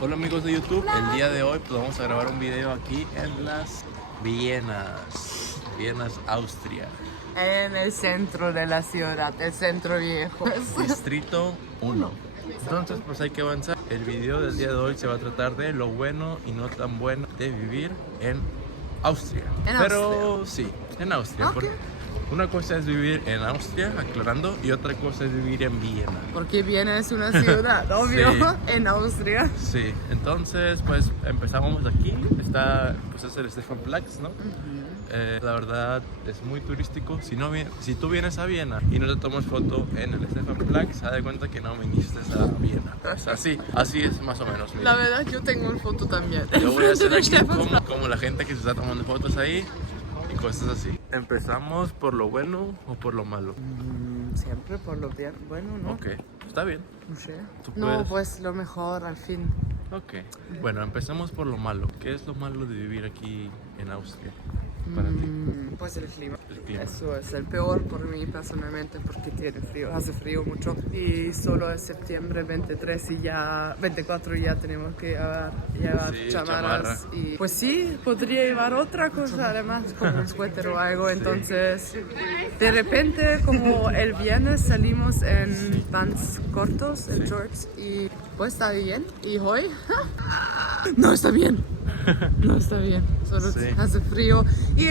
Hola amigos de YouTube, el día de hoy pues vamos a grabar un video aquí en las Vienas, Austria, En el centro de la ciudad, el centro viejo. Distrito 1. Entonces pues hay que avanzar. El video del día de hoy se va a tratar de lo bueno y no tan bueno de vivir en Austria. Pero sí, en Austria. Okay. Una cosa es vivir en Austria, aclarando, y otra cosa es vivir en Viena. Porque Viena es una ciudad, obvio, Sí. en Austria. Sí, entonces pues empezamos aquí, pues es el Stephansplatz, ¿no? La verdad es muy turístico. Si tú vienes a Viena y no te tomas foto en el Stephansplatz, haz de cuenta que no viniste a Viena. Pues así es más o menos. Mira. La verdad, yo tengo una foto también. Yo voy a hacer aquí como la gente que se está tomando fotos ahí y cosas así. ¿Empezamos por lo bueno o por lo malo? Siempre por lo bien. Bueno, ¿no? Ok, está bien. No sé. Tú No, puedes. pues lo mejor al fin. Ok, bueno, empecemos por lo malo. ¿Qué es lo malo de vivir aquí en Austria para ti? Pues el clima. El clima. Eso es el peor por mí personalmente porque tiene frío, hace frío mucho y solo en septiembre 23 y ya 24 ya tenemos que llevar Sí, chamarras y pues sí, podría llevar otra cosa además como un suéter o algo, entonces de repente como el viernes salimos en pants cortos, en shorts y pues está bien y hoy no está bien. No está bien, solo Sí. hace frío y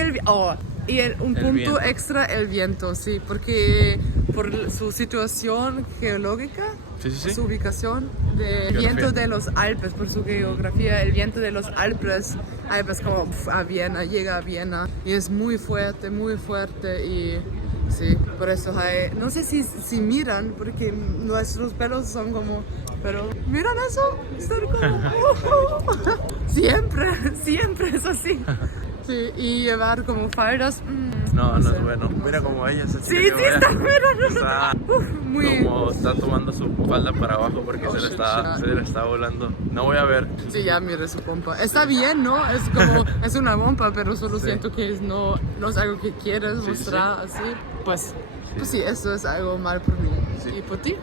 un punto viento. extra, el viento, sí, porque por su situación geológica, Sí. su ubicación del Geografía. viento de los Alpes, por su geografía, el viento de los Alpes como a Viena, llega a Viena y es muy fuerte y sí, por eso no sé si miran, porque nuestros pelos son como, pero miran eso, están como, siempre es así. Sí, y llevar como faldas. No sé. es bueno. Mira como ella se Sí, está, mira. Muy. Como está tomando su falda para abajo porque se le está volando. No voy a ver. Sí, ya mire su pompa. Está bien, ¿no? Es una pompa, pero solo siento que no es algo que quieres mostrar así. Pues sí, eso es algo mal por mí. Sí. ¿Y por ti?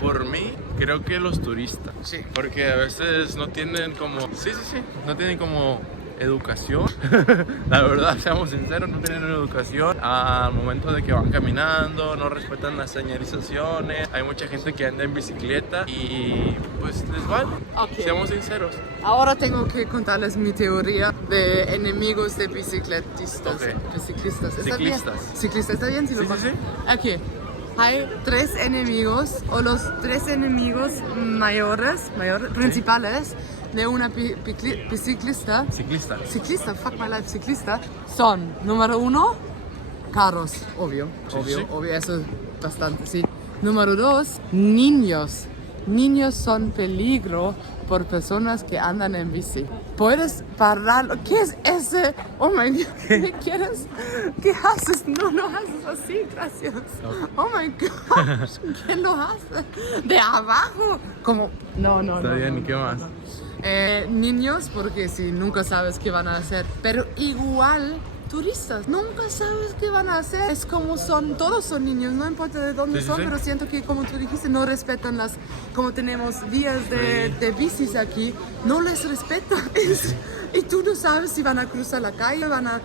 Por mí, creo que los turistas. Sí. Porque a veces no tienen como. Sí. No tienen como educación. La verdad, seamos sinceros, no tienen educación al momento de que van caminando, no respetan las señalizaciones. Hay mucha gente que anda en bicicleta y pues les vale. Ok. Seamos sinceros. Ahora tengo que contarles mi teoría de enemigos de bicicletistas. Ok. De ciclistas. ¿Está Ciclistas. bien? Ciclistas, ¿está bien? Sí. Ok. Hay tres enemigos, o los tres enemigos mayores, principales de una biciclista. Fuck my life, ciclista. Son, número uno, carros, obvio, eso es bastante, sí. Número dos, niños. Niños son peligro por personas que andan en bici. ¿Puedes pararlo? ¿Qué es ese? Oh my God, ¿qué quieres? ¿Qué haces? No haces así, gracias. Oh my God, ¿quién lo hace? De abajo. Como, no. Está bien, ¿y qué más? Niños, porque sí, nunca sabes qué van a hacer. Pero igual, turistas, nunca sabes qué van a hacer. Es como todos son niños, no importa de dónde Sí. son, pero siento que como tú dijiste, no respetan como tenemos días de bicis aquí, no les respetan. Y tú no sabes si van a cruzar la calle, van a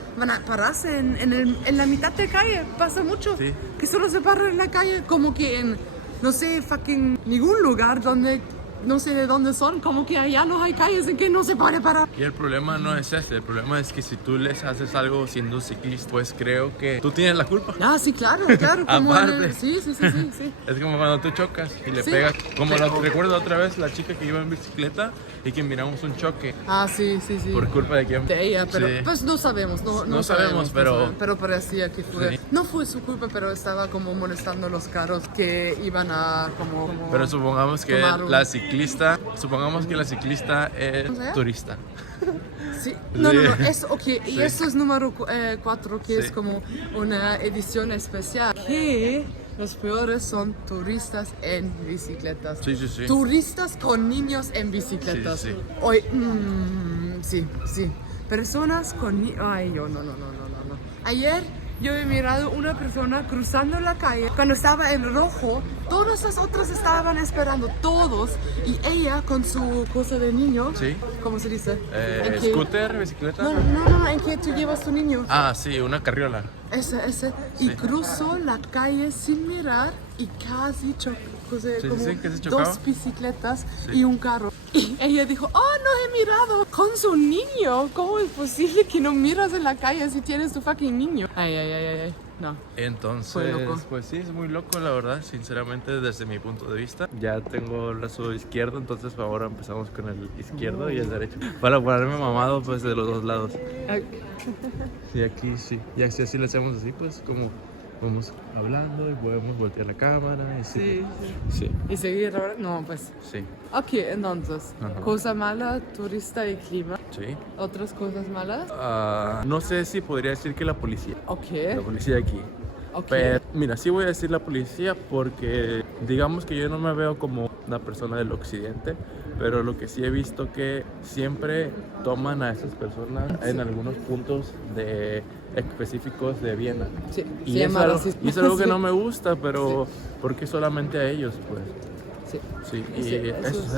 pararse en la mitad de calle. Pasa mucho Sí. que solo se paran en la calle, como que en, no sé, fucking ningún lugar donde no sé de dónde son, como que allá no hay calles en que no se puede parar. Y el problema no es ese, el problema es que si tú les haces algo siendo ciclista, pues creo que tú tienes la culpa. Ah, sí, claro, como Aparte. sí. Es como cuando tú chocas y le Sí. pegas. Como recuerdo otra vez la chica que iba en bicicleta y que miramos un choque Ah, sí. por culpa de quién. De ella, pero Sí. pues no sabemos, No sabemos, pero- pero parecía que fue, Sí. no fue su culpa, pero estaba como molestando los carros que iban a como Pero supongamos que tomar la ciclista es ¿Cómo se llama? turista. Sí, no, eso, ok, y Sí. eso es número 4, que Sí. es como una edición especial, que los peores son turistas en bicicletas. Sí. Turistas con niños en bicicletas. Sí. Hoy, sí. Personas con ay, yo no. Ayer yo he mirado una persona cruzando la calle cuando estaba en rojo todas las otras estaban esperando, todos, y ella con su cosa de niño, Sí. ¿cómo se dice? ¿Scooter, bicicleta? No, en que tú llevas tu niño. Ah, sí, una carriola. Ese. Y cruzó la calle sin mirar y casi chocó. Que se chocaba. 2 bicicletas y un carro. Y ella dijo, oh, no he mirado con su niño. ¿Cómo es posible que no miras en la calle si tienes tu fucking niño? Ay. No. Entonces, Fue loco. pues sí, es muy loco, la verdad, sinceramente, desde mi punto de vista. Ya tengo el brazo izquierdo, entonces ahora empezamos con el izquierdo y el derecho. Para ponerme mamado, pues, de los dos lados. Y aquí sí. Y así lo hacemos así, pues, como vamos hablando y podemos voltear la cámara y sí. Sí. ¿Y seguir ahora? No, pues. Sí. Ok, entonces, Ajá. cosa mala, turista y clima. Sí. ¿Otras cosas malas? No sé si podría decir que la policía. Ok. La policía aquí. Ok. Pero, mira, sí voy a decir la policía porque digamos que yo no me veo como una persona del occidente, pero lo que sí he visto que siempre toman a esas personas en algunos puntos específicos de Viena. Sí, Y se es llama algo, racismo. y es algo que Sí. no me gusta, pero porque solamente a ellos, pues. Sí. Sí, y Sí,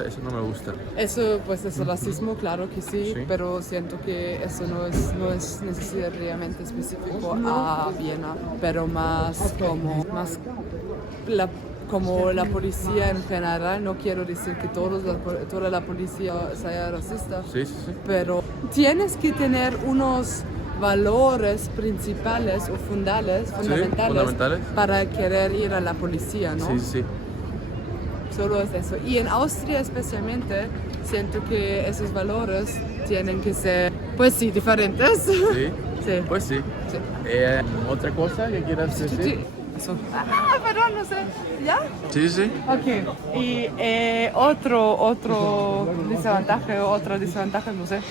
eso no me gusta. Eso, pues, es racismo, claro que sí, Sí. pero siento que eso no es necesariamente específico a Viena, pero más como la policía en general. No quiero decir que toda la policía sea racista, Sí. pero tienes que tener unos valores principales o fundamentales para querer ir a la policía, ¿no? Sí. Solo es eso. Y en Austria especialmente siento que esos valores tienen que ser, pues sí, diferentes. Sí. Sí. Pues sí. Sí. ¿Otra cosa que quieras decir? Eso. Perdón, no sé. ¿Ya? Sí. Ok. Y otro desventaja, no sé.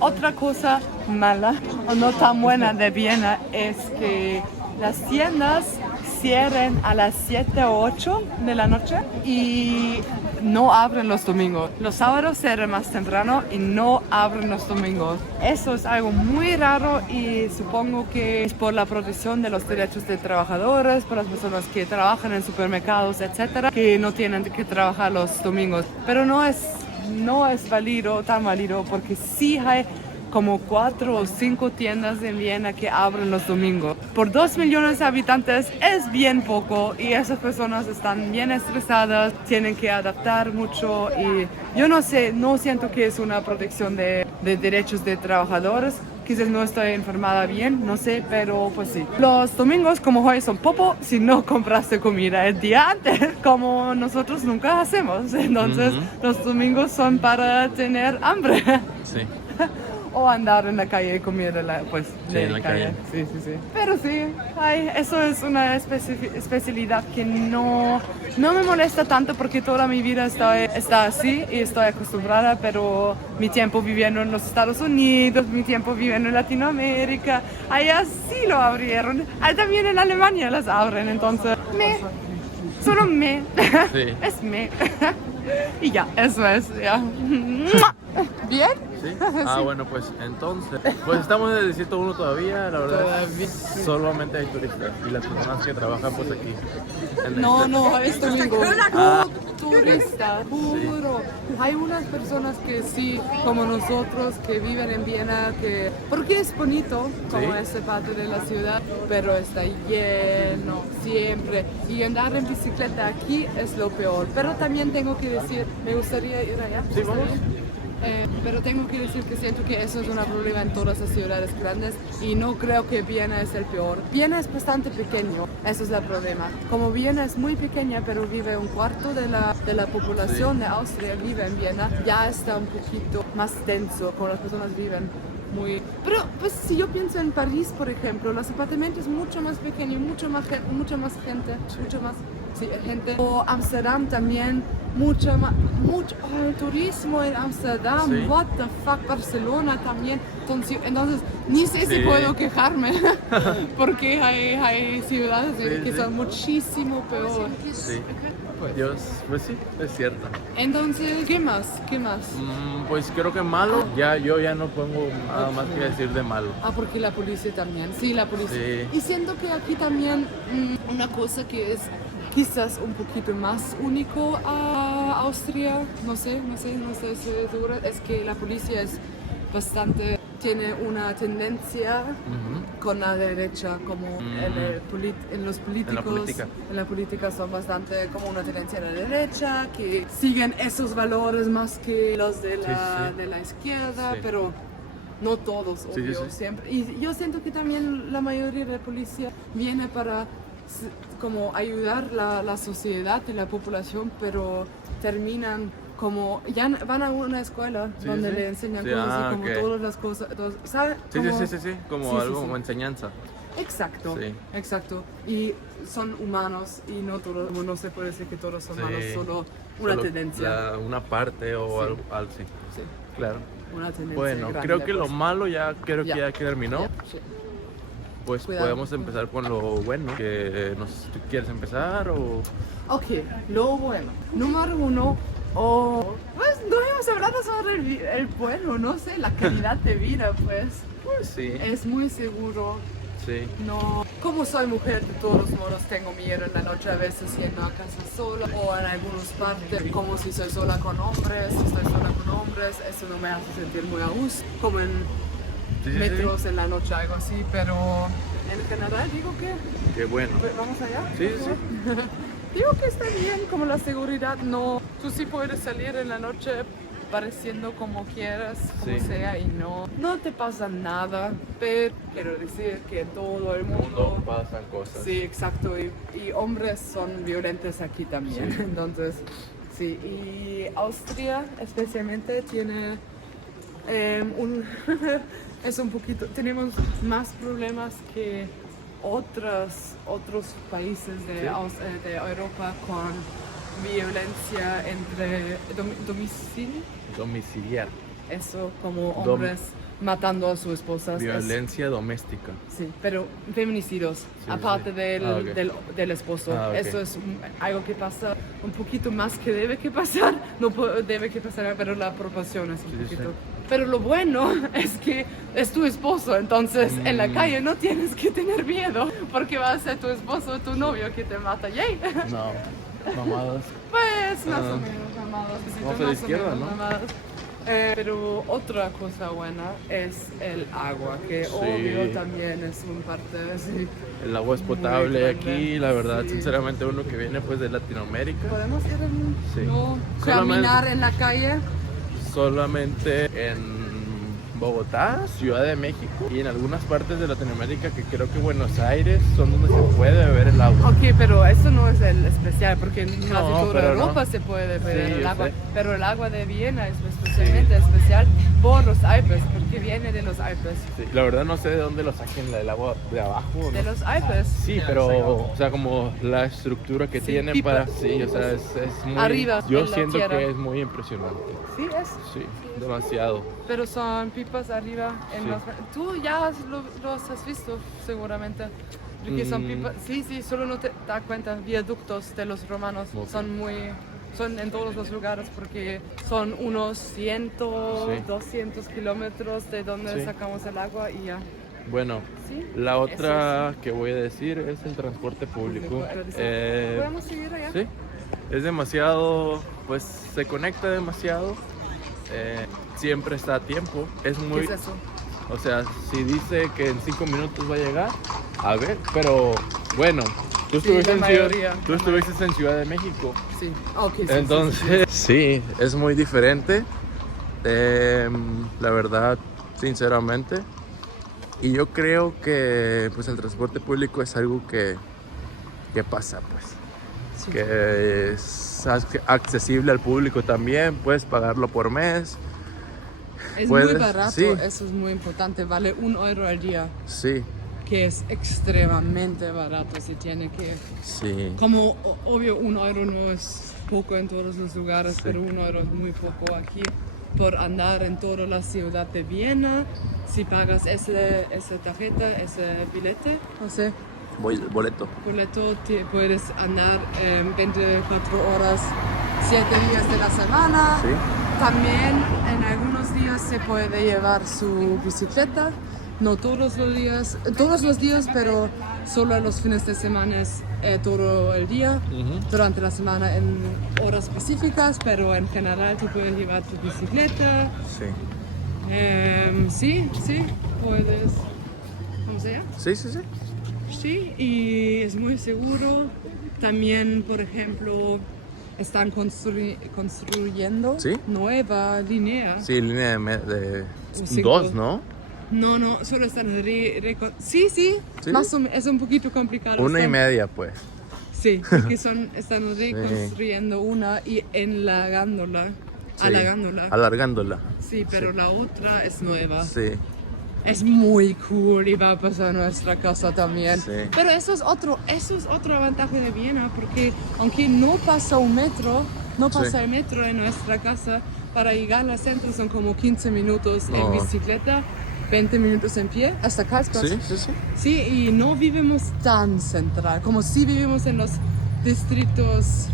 Otra cosa mala o no tan buena de Viena es que las tiendas cierran a las 7 o 8 de la noche y no abren los domingos. Los sábados cierran más temprano y no abren los domingos. Eso es algo muy raro y supongo que es por la protección de los derechos de trabajadores, por las personas que trabajan en supermercados, etcétera, que no tienen que trabajar los domingos. Pero no es tan válido porque sí hay como 4 o 5 tiendas en Viena que abren los domingos. Por 2 millones de habitantes es bien poco y esas personas están bien estresadas, tienen que adaptar mucho y yo no siento que es una protección de derechos de trabajadores. Quizás no estoy informada bien, no sé, pero pues sí. Los domingos como hoy son popo si no compraste comida el día antes, como nosotros nunca hacemos. Entonces los domingos son para tener hambre. Sí. O andar en la calle y comer en la calle. Sí. Pero sí, eso es una especialidad que no me molesta tanto porque toda mi vida está así y estoy acostumbrada, pero mi tiempo viviendo en los Estados Unidos, mi tiempo viviendo en Latinoamérica, allá sí lo abrieron. Ahí también en Alemania las abren, entonces solo Sí. es y ya, eso es, ya. ¿Bien? ¿Sí? Bueno, pues entonces, pues estamos en el 101 todavía, la verdad. Solamente hay turistas y las personas que trabajan pues aquí. No, es domingo. Turista, juro. Hay unas personas que sí, como nosotros, que viven en Viena, porque es bonito, como esa parte de la ciudad, pero está lleno siempre. Y andar en bicicleta aquí es lo peor. Pero también tengo que decir, me gustaría ir allá. Sí, vamos. Pero tengo que decir que siento que eso es un problema en todas las ciudades grandes y no creo que Viena es el peor. Viena es bastante pequeño, eso es el problema. Como Viena es muy pequeña, pero vive un cuarto de la población de Austria, vive en Viena, ya está un poquito más denso, como las personas viven muy... Pero pues si yo pienso en París, por ejemplo, los apartamentos mucho más pequeños, mucho más gente. O Amsterdam también, mucho el turismo en Amsterdam, Sí. what the fuck, Barcelona también. Entonces ni sé si puedo quejarme, porque hay ciudades que son muchísimo peor. Sí. Pues sí, es cierto. Entonces, ¿qué más? Pues creo que malo, yo ya no pongo nada más que decir de malo. Porque la policía también, sí, la policía. Sí. Y siento que aquí también una cosa que es quizás un poquito más único a Austria, no sé, estoy segura, es que la policía es bastante, tiene una tendencia con la derecha, como en los políticos, en la política son bastante como una tendencia a la derecha, que siguen esos valores más que los de la izquierda, pero no todos, obvio, siempre. Y yo siento que también la mayoría de la policía viene para como ayudar la sociedad y la población, pero terminan como ya van a una escuela donde le enseñan cosas y como todas las cosas, ¿sabes? Como algo como enseñanza. Exacto, exacto. Y son humanos y no todos, como no se puede decir que todos son humanos, solo una tendencia. Una parte o algo así. Sí, claro. Una tendencia bueno, grande, creo que pues. lo malo que ya terminó. Sí. Pues Cuidado. podemos empezar con lo bueno. ¿Tú quieres empezar o...? Ok, lo bueno. Número 1, pues no hemos hablado sobre el bueno, no sé, la calidad de vida, pues. Pues sí. Es muy seguro. Sí. No, como soy mujer, de todos modos tengo miedo en la noche a veces yendo a casa sola o en algunas partes, como si soy sola con hombres, eso no me hace sentir muy a gusto, como en metros en la noche, algo así, pero en general digo que... Qué bueno. ¿Vamos allá? Sí. Digo que está bien, como la seguridad, no, tú sí puedes salir en la noche pareciendo como quieras, como sea, y no te pasa nada, pero quiero decir que todo el mundo pasan cosas. Sí, exacto, y hombres son violentos aquí también, entonces, sí, y Austria especialmente tiene es un poquito, tenemos más problemas que otros países de Europa con violencia entre Domiciliar. Eso, como hombres matando a sus esposas. Violencia doméstica. Sí, pero feminicidios, aparte del esposo. Eso es algo que pasa un poquito más que debe que pasar. No debe que pasar, pero la proporción es un poquito. Pero lo bueno es que es tu esposo, entonces en la calle no tienes que tener miedo, porque va a ser tu esposo o tu novio que te mata. ¡Yay! No, mamadas. Pues más o menos mamadas. Vamos a la izquierda, ¿no? Mamadas. Pero otra cosa buena es el agua, que obvio también es un parte así. El agua es potable aquí, la verdad, sinceramente uno que viene pues de Latinoamérica. ¿Podemos ir caminar en la calle? Solamente en Bogotá, Ciudad de México y en algunas partes de Latinoamérica que creo que Buenos Aires son donde se puede beber el agua. Ok, pero eso no es el especial porque en casi toda Europa se puede beber el agua, pero el agua de Viena es especialmente especial por los Alpes, porque viene de los Alpes. Sí, la verdad no sé de dónde lo saquen el agua de abajo. De los Alpes. Sí, pero o sea, como la estructura que tienen para... Sí, o sea, es muy... Arriba, yo siento que es muy impresionante. Sí, Sí, demasiado. Pero son pipas arriba en los... Tú ya los has visto seguramente. Porque son pipas... Sí, solo no te das cuenta. Viaductos de los romanos son en todos los lugares porque son unos 200 kilómetros de donde sacamos el agua y ya. Bueno, la otra que voy a decir es el transporte público. ¿Podemos seguir allá? Sí, es demasiado, pues se conecta demasiado, siempre está a tiempo, es muy... ¿Qué es eso? O sea, si dice que en 5 minutos va a llegar, a ver, pero bueno, tú estuviste en Ciudad de México. Sí, okay, entonces, sí, es muy diferente, la verdad, sinceramente. Y yo creo que pues el transporte público es algo que pasa, pues. Que es accesible al público también, puedes pagarlo por mes. Es muy barato, eso es muy importante, vale €1 al día. Sí. Que es extremadamente barato, si tiene que... Sí. Como, obvio, €1 no es poco en todos los lugares, pero €1 es muy poco aquí. Por andar en toda la ciudad de Viena, si pagas esa tarjeta, ese billete, no sé. Boleto, puedes andar 24 horas, 7 días de la semana. Sí. También en algunos días se puede llevar su bicicleta, no todos los días, pero solo los fines de semana todo el día, durante la semana en horas específicas, pero en general tú puedes llevar tu bicicleta. Sí. Sí, puedes. ¿Cómo se llama? Sí. Sí, y es muy seguro. También, por ejemplo, están construyendo ¿Sí? nueva línea. Sí, línea de Cinco. 2, ¿no? No, solo están Sí, es un poquito complicado. 1.5, pues. Sí, porque están reconstruyendo una y Sí. alargándola. Alargándola. Sí, pero Sí. la otra es nueva. Sí. Es muy cool y va a pasar a nuestra casa también. Sí. Pero eso es otro avantaje de Viena, porque aunque no pasa el metro en nuestra casa, para llegar al centro son como 15 minutos en bicicleta, 20 minutos en pie, hasta Karlsruhe. Sí. Sí, y no vivimos tan central, como si vivimos en los distritos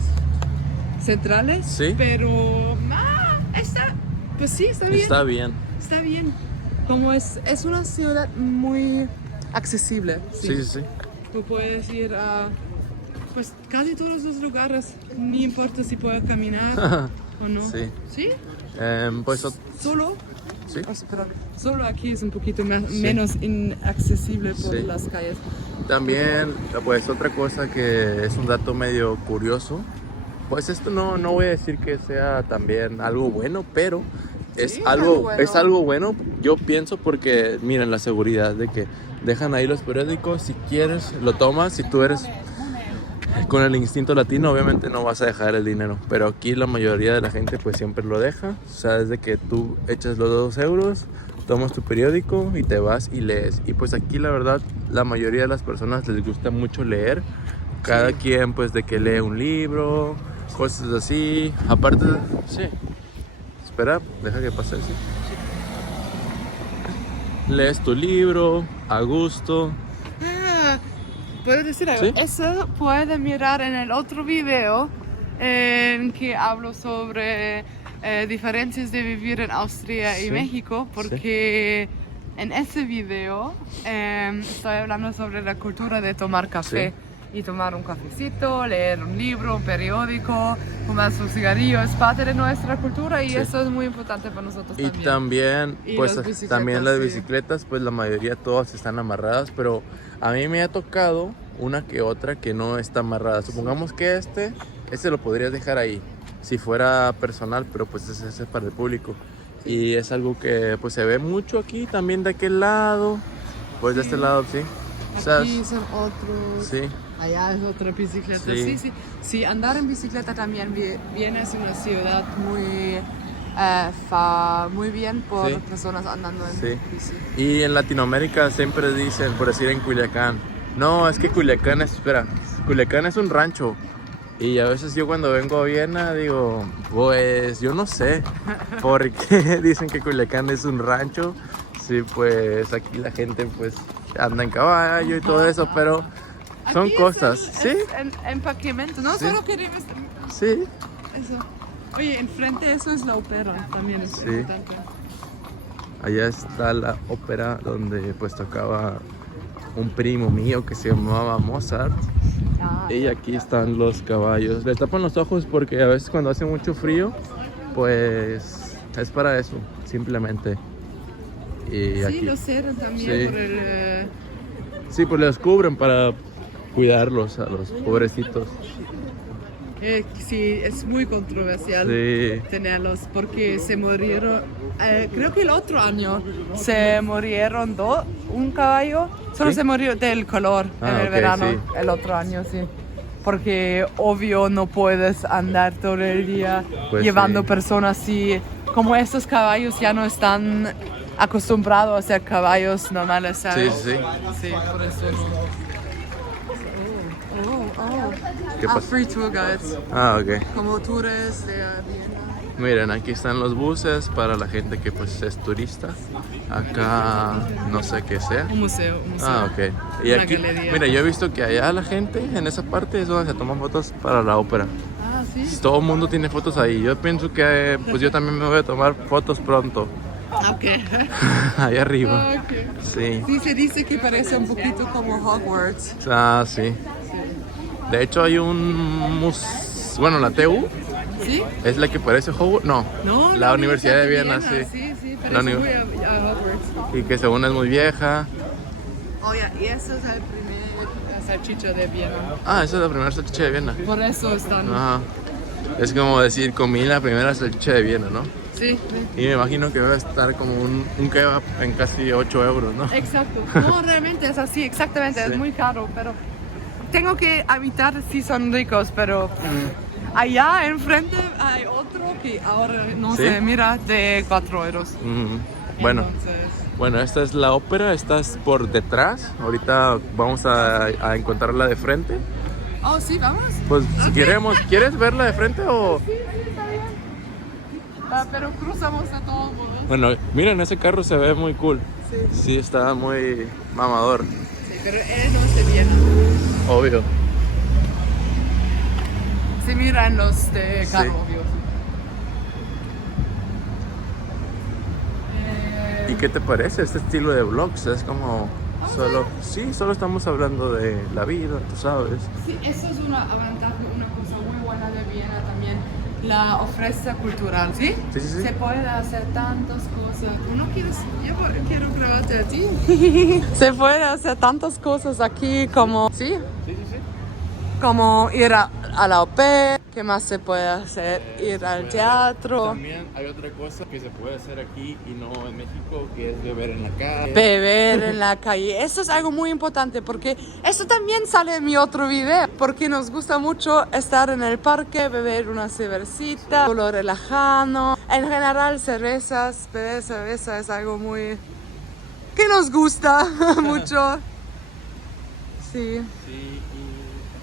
centrales, Sí. pero está bien. Está bien. Está bien. Como es una ciudad muy accesible. Sí. Tú puedes ir a pues casi todos los lugares, ni importa si puedes caminar o no. Sí. ¿Sí? Pues Solo, sí. solo aquí es un poquito menos inaccesible por Sí. las calles. También, pues otra cosa que es un dato medio curioso, pues esto no voy a decir que sea también algo bueno, pero es Sí, algo bueno, yo pienso, porque miren la seguridad de que dejan ahí los periódicos, si quieres lo tomas, si tú eres con el instinto latino obviamente no vas a dejar el dinero, pero aquí la mayoría de la gente pues siempre lo deja, o sea, desde que tú echas los 2 euros, tomas tu periódico y te vas y lees, y pues aquí la verdad la mayoría de las personas les gusta mucho leer, cada quien pues de que lee un libro, cosas así, aparte, sí. Espera, deja que pase eso. Lees tu libro a gusto. ¿Puedo decir algo? ¿Sí? Eso puede mirar en el otro video en que hablo sobre diferencias de vivir en Austria y Sí. México, porque en ese video estoy hablando sobre la cultura de tomar café. Y tomar un cafecito, leer un libro, un periódico, fumar su cigarrillo, es parte de nuestra cultura y Sí. eso es muy importante para nosotros Y también. también, Y pues las bicicletas, también las sí. bicicletas, pues la mayoría todas están amarradas, pero a mí me ha tocado una que otra que no está amarrada. Supongamos que este lo podrías dejar ahí, si fuera personal, pero pues ese es para el público. Y es algo que pues se ve mucho aquí, también de aquel lado, pues de este lado, sí. O sea, Aquí son otros. sí. Allá es otra bicicleta. Sí. Sí, andar en bicicleta también Viena es una ciudad muy bien por Sí. personas andando en Sí. bici. Y en Latinoamérica siempre dicen, por decir en Culiacán, no, es que Culiacán es un rancho. Y a veces yo cuando vengo a Viena digo, pues yo no sé por qué dicen que Culiacán es un rancho. Sí, pues aquí la gente pues anda en caballo y todo eso, pero son Aquí cosas, ¿sí? es empaquamiento, no Sí. solo queremos Sí. eso. Oye, enfrente de eso es la ópera, también es Sí. importante. Allá está la ópera donde pues tocaba un primo mío que se llamaba Mozart. Y aquí están los caballos. Le tapan los ojos porque a veces cuando hace mucho frío, pues es para eso, simplemente. Y Sí, aquí. los cerran también Sí. por el... Sí, pues los cubren para cuidarlos a los pobrecitos. sí, es muy controversial Sí. tenerlos porque se murieron, creo que el otro año se murieron un caballo, solo ¿Sí? se murió del color en el ok, verano, sí. el otro año, sí. Porque obvio no puedes andar todo el día Pues llevando sí. personas así, como estos caballos ya no están acostumbrados a ser caballos normales, ¿sabes? Sí. Sí, por eso no. ¿Qué pasa? Free tour guides, Ah, ok. como tours de Viena. Miren, aquí están los buses para la gente que pues es turista. Acá no sé qué sea. Un museo. Ah, ok. Y Una aquí, galería. mira, yo he visto que allá la gente en esa parte es donde se toman fotos para la ópera. Ah, sí. Todo el mundo tiene fotos ahí. Yo pienso que pues yo también me voy a tomar fotos pronto. Ok. Ahí arriba. Ok. Sí. Sí, se dice que parece un poquito como Hogwarts. Ah, sí. De hecho hay bueno, la TU ¿Sí? es la que parece Hogwarts. No, No, la Universidad de Viena, sí. Sí, sí, La parece uni- muy a Hogwarts. Y que según es muy vieja. Oh, ya, y esa es el primer salchicha de Viena. Ah, esa es la primera salchicha de Viena. Por eso están... Ajá. Es como decir, comí la primera salchicha de Viena, ¿no? Sí, Y me imagino que va a estar como un kebab en casi 8 euros, ¿no? exacto. No, realmente es así, exactamente, Sí. es muy caro, pero tengo que evitar si son ricos, pero allá enfrente hay otro que ahora no ¿Sí? se mira de 4 euros. Bueno, Entonces, bueno, esta es la ópera, esta es por detrás. Ahorita vamos a encontrarla de frente. oh, sí, vamos. Pues si queremos, ¿quieres verla de frente o...? Sí, está bien. Pero cruzamos de todos modos. Bueno, miren, ese carro se ve muy cool. Sí. Sí, está muy mamador, Sí, pero él no se viene. obvio. Se miran los de Sí. carro, obvio. ¿Y qué te parece este estilo de vlogs? Es como solo... Sí, solo estamos hablando de la vida, tú sabes. Sí, eso es una ventaja, una cosa muy buena de Viena también, la oferta cultural, ¿sí? Sí, sí, sí. Se puede hacer tantas cosas. ¿Tú no quieres? Yo quiero grabarte a ti. Se puede hacer tantas cosas aquí como, ¿sí? Sí, sí, sí. Como ir a la OPE, ¿qué más se puede hacer? Ir al teatro, También hay otra cosa que se puede hacer aquí y no en México, que es beber en la calle. beber en la calle. Eso es algo muy importante porque eso también sale en mi otro video. Porque nos gusta mucho estar en el parque, beber una cervecita, solo relajado. En general, cervezas, beber cerveza es algo muy... que nos gusta mucho. Sí. Sí, y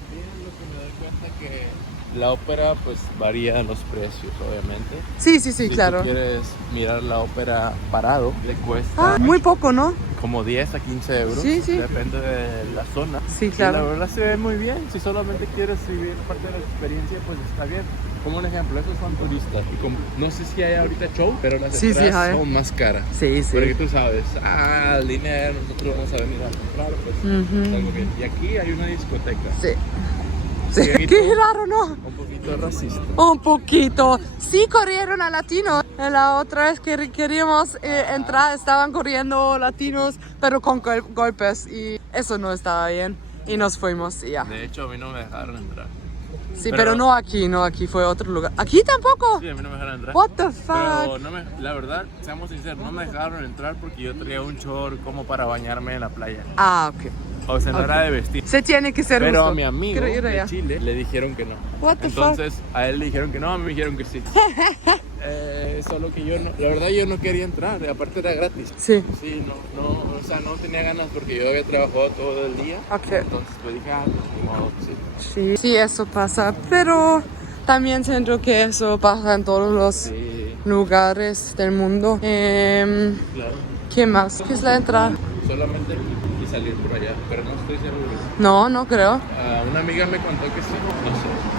también lo que me doy cuenta que la ópera pues varía los precios, obviamente. Sí, sí, sí, Si claro. tú quieres mirar la ópera parado, le cuesta Muy poco, ¿no? como 10 a 15 euros. Sí, sí. Depende de la zona. Sí, claro. Y la verdad se ve muy bien. Si solamente quieres vivir parte de la experiencia, pues está bien. Como un ejemplo, esos son turistas. Y como, no sé si hay ahorita show, pero las Sí, sí, entradas hay. son más caras. Sí, sí. Porque tú sabes, el dinero, nosotros vamos a venir a comprar, pues es algo bien. Y aquí hay una discoteca. Sí. Sí. Sí. Qué raro, ¿no? Un poquito racista. Un poquito. Sí corrieron a latinos. La otra vez que queríamos entrar estaban corriendo latinos, pero con golpes y eso no estaba bien. Y nos fuimos y ya. De hecho, a mí no me dejaron entrar. Sí, pero no aquí fue otro lugar. ¿Aquí tampoco? Sí, a mí no me dejaron entrar. What the fuck? Pero la verdad, seamos sinceros, no me dejaron entrar porque yo traía un short como para bañarme en la playa. Ah, ok. O sea, no Ok. era de vestir. Se tiene que ser Pero justo. a mi amigo Quiero ir de allá. Chile le dijeron que no. What the Entonces, a él le dijeron que no, a mí me dijeron que sí. Solo que yo no, la verdad yo no quería entrar, aparte era gratis. Sí. Sí, o sea, no tenía ganas porque yo había trabajado todo el día. Ok. Entonces pues dije, pues ni modo, sí. Sí. Sí, eso pasa, pero también siento que eso pasa en todos los Sí, lugares del mundo. claro. ¿Qué más? ¿Qué es la entrada? Solamente aquí y salir por allá, pero no estoy seguro. No creo. Una amiga me contó que sí,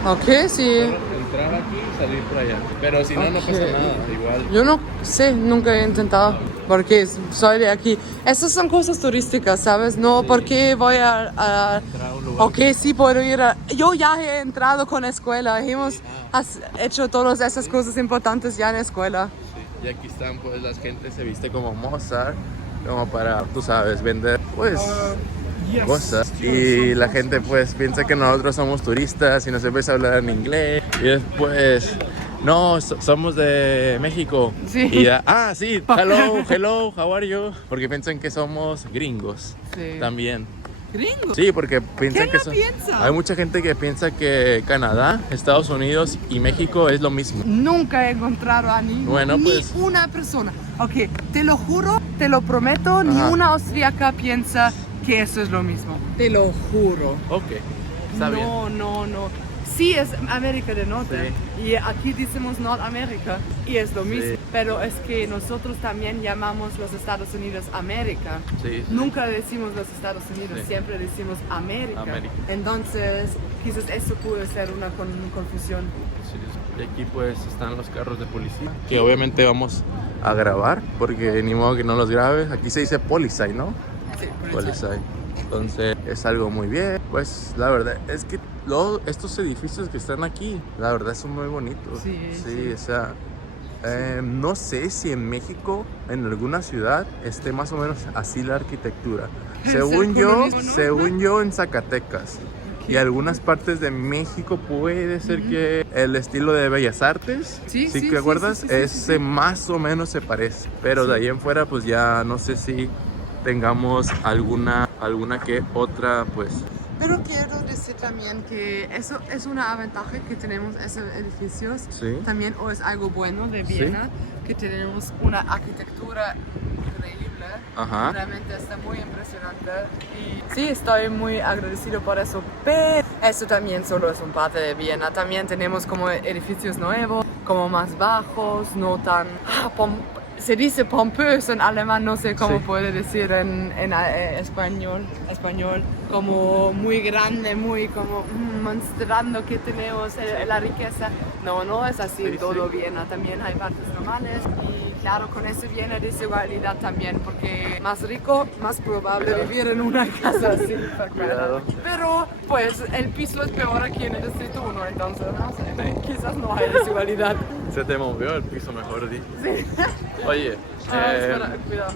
no sé. Ok, sí. Solo entrar aquí y salir por allá. Pero si no, no pasa Ok. nada, igual. Yo no sé, nunca he intentado, porque soy de aquí. Esas son cosas turísticas, ¿sabes? No, porque voy a Entrar a un lugar. ok, sí puedo ir a... Yo ya he entrado con escuela, hemos hecho todas esas cosas importantes ya en escuela. Sí. Y aquí están, pues la gente se viste como Mozart, como para, tú sabes, vender, pues, cosas. Y la gente, pues, piensa que nosotros somos turistas y nos empieza a hablar en inglés. Y después, no, somos de México. Sí. Y ya, sí, hello, how are you? Porque piensan que somos gringos Sí. también. Gringo. Sí, porque piensan ¿Quién que lo piensa? hay mucha gente que piensa que Canadá, Estados Unidos y México es lo mismo. Nunca he encontrado a Bueno, pues. ni una persona. Ok, te lo juro, te lo prometo, ni Ajá. una austríaca piensa que eso es lo mismo. Te lo juro. Ok, está bien. No. Sí, es América del Norte. Y aquí decimos Norteamérica. Y es lo mismo. Sí. Pero es que nosotros también llamamos los Estados Unidos América. Sí. Nunca decimos los Estados Unidos, Sí. siempre decimos América. América. Entonces, quizás eso puede ser una confusión. Sí, sí. Y aquí pues están los carros de policía, que obviamente vamos a grabar, porque ni modo que no los grabes. Aquí se dice policía, ¿no? Sí, Policía. Entonces es algo muy bien. Pues la verdad es que luego estos edificios que están aquí, la verdad son muy bonitos. Sí. O sea, no sé si en México, en alguna ciudad, esté más o menos así la arquitectura. Según yo, en Zacatecas. Y algunas partes de México puede ser que el estilo de Bellas Artes, ¿sí te acuerdas? Ese más o menos se parece. Pero de ahí en fuera, pues ya no sé si tengamos alguna que otra, pues. Pero quiero decir también que eso es una ventaja que tenemos esos edificios. Sí. También o es algo bueno de Viena, que tenemos una arquitectura increíble. Ajá. Realmente está muy impresionante y sí, estoy muy agradecido por eso, pero eso también solo es un parte de Viena. También tenemos como edificios nuevos, como más bajos, no tan... se dice pompeux en alemán, no sé cómo puede decir en español, como muy grande, muy como mostrando que tenemos la riqueza. No es así en todo Viena, también hay partes normales y claro, con eso viene desigualdad también, porque más rico, más probable vivir en una casa así. Cuidado. Pero pues el piso es peor aquí en el distrito 1, entonces no sé, quizás no hay desigualdad. Se te movió el piso mejor, di. Sí. Oye, espera, cuidado.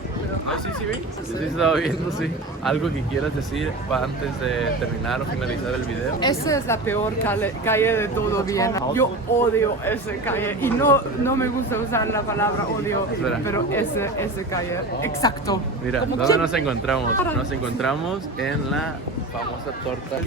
sí vi. Sí, estaba viendo, sí. ¿Algo que quieras decir antes de terminar o finalizar el video? Esa es la peor calle de todo Viena. Yo odio esa calle y no me gusta usar la palabra odio, pero esa calle, exacto. Mira, ¿dónde nos encontramos? Nos encontramos en la famosa torta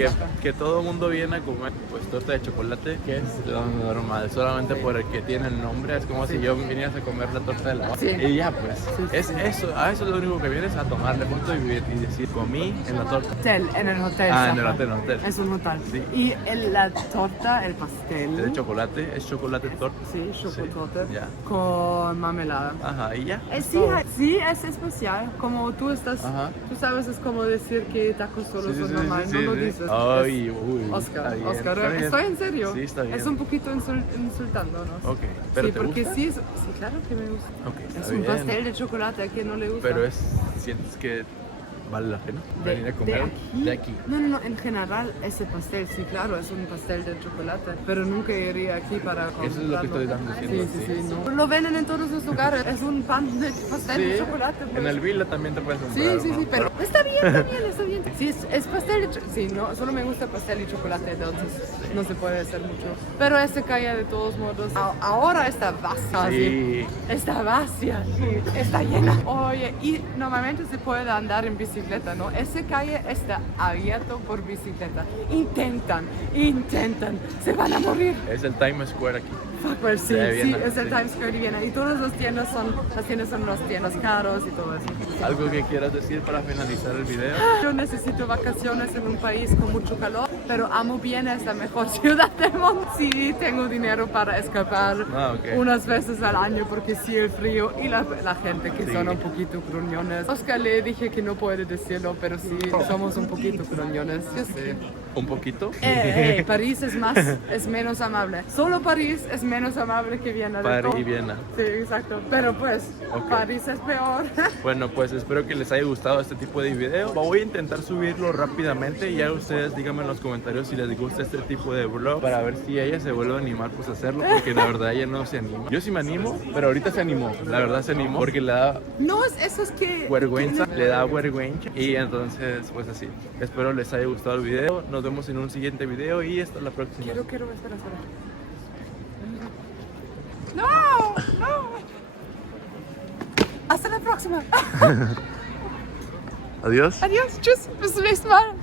que todo el mundo viene a comer, pues torta de chocolate, que es lo normal, solamente por el que tiene el nombre, es como si yo vinieras a comer la torta de la vaca. Y ya pues, es eso, a eso es lo único que vienes, a tomarle foto y decir, comí en la torta. En el hotel. En el hotel. Es un hotel. Sí. Y la torta, el pastel. Es de chocolate, es chocolate torta. Sí, chocolate. Ya. Con mermelada. Ajá, y ya. Sí, es especial. Como tú sabes, es como decir que tacos solo son normal. No lo dices. Ay, Oscar, estoy en serio. Sí, está bien. Es un poquito insultándonos. Ok, pero ¿te porque gusta? Sí, claro que me gusta. Okay, es un pastel de chocolate, ¿a quién no le gusta? Pero sientes que vale la pena venir a comer de aquí. No, en general ese pastel, sí, claro, es un pastel de chocolate, pero nunca iría aquí para comprarlo. Eso es lo que estoy diciendo. Sí, no. Lo venden en todos los lugares, es un pan de pastel de chocolate. Pues. En el Villa también te puedes comprar. Sí, pero está bien. Sí, es pastel de chocolate. Sí, no, solo me gusta pastel y chocolate, entonces no se puede hacer mucho. Pero esta calle de todos modos, ahora está vacía. Sí. Está vacía, está llena. Oye, y normalmente se puede andar en bicicleta, ¿no? Esa calle está abierta por bicicleta. Intentan, se van a morir. Es el Times Square aquí. Pues sí, es el Times Square de Viena. Y todas las tiendas son unas tiendas caros y todo eso. ¿Algo que quieras decir para finalizar el video? Yo necesito vacaciones en un país con mucho calor, pero amo Viena, es la mejor ciudad del mundo. Sí, tengo dinero para escapar unas veces al año, porque sí, el frío y la gente que son un poquito gruñones. Oscar le dije que no puede decirlo, pero sí, somos un poquito gruñones. Yo sé. ¿Un poquito? París es menos amable. Solo París es menos amable que Viena. París y Viena. Sí, exacto. Pero pues, París es peor. Bueno, pues espero que les haya gustado este tipo de video. Voy a intentar subirlo rápidamente y ya ustedes díganme en los comentarios si les gusta este tipo de vlog, para ver si ella se vuelve a animar pues a hacerlo, porque la verdad ella no se anima. Yo sí me animo, pero ahorita se animó. La verdad se animó porque le da... No, eso es que... vergüenza, le da vergüenza. Y entonces, pues así. Espero les haya gustado el video. Nos vemos en un siguiente video y hasta la próxima. Quiero, espera. No. Hasta la próxima. Adiós. Tschüss, bis zum nächsten Mal.